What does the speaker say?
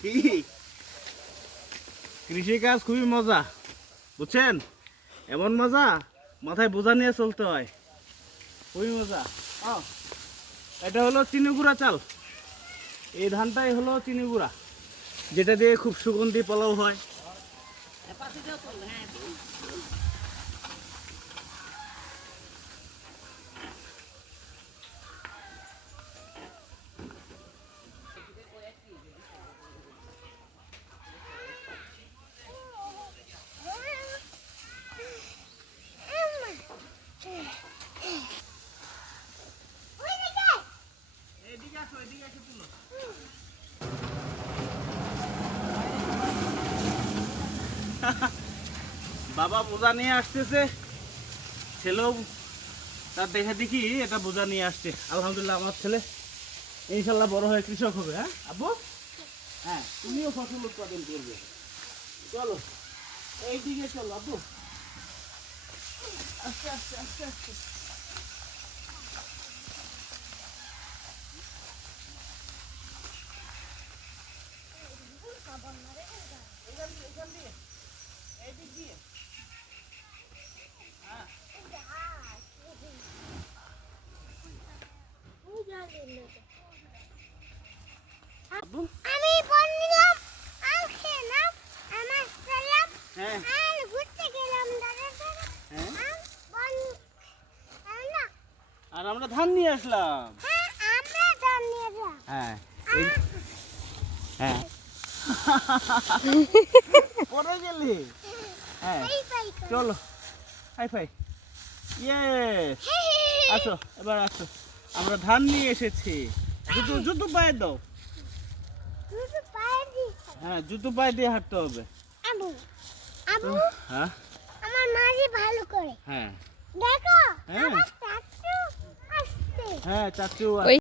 কি কৃষিকাজ খুবই মজা, বুঝছেন? এমন মজা, মাথায় বোঝা নিয়ে চলতে হয়, খুবই মজা। এটা হলো চিনি গুঁড়া চাল। এই ধানটাই হলো চিনি গুঁড়া, যেটা দিয়ে খুব সুগন্ধি পোলাও হয়। বাবা বোঝা নিয়ে আসতেছে, ছেলেও তার দেখে দেখি এটা বোঝা নিয়ে আসছে। আলহামদুলিল্লাহ, আমার ছেলে ইনশাল্লাহ বড় হয়ে কৃষক হবে। হ্যাঁ আব্বু, হ্যাঁ তুমিও ফসল উৎপাদন করবে। চলো এইদিকে চলো আব্বু, আস্তে আস্তে আস্তে আস্তে। আমি বন নিলাম, আম খেলাম, আমার খেলাম, হ্যাঁ আর ঘুরতে গেলাম দাদার সাথে। হ্যাঁ, বন না, আর আমরা ধান নিয়ে আসলাম। হ্যাঁ আমরা ধান নিয়ে যাই। হ্যাঁ হ্যাঁ পরে গেলি। হ্যাঁ চলো, হাই ফাই, ইয়েস। আসো এবার আসো, আমরা ধান নিয়ে এসেছি। জুতো জুতো পায়ে দাও। দুটো পায়ে দিই। হ্যাঁ জুতো পায়ে দিয়ে হাঁটতে হবে। আবু আবু হ্যাঁ আমার মাঝি ভালো করে হ্যাঁ দেখো, হ্যাঁ আমার চাচু আসছে। হ্যাঁ চাচু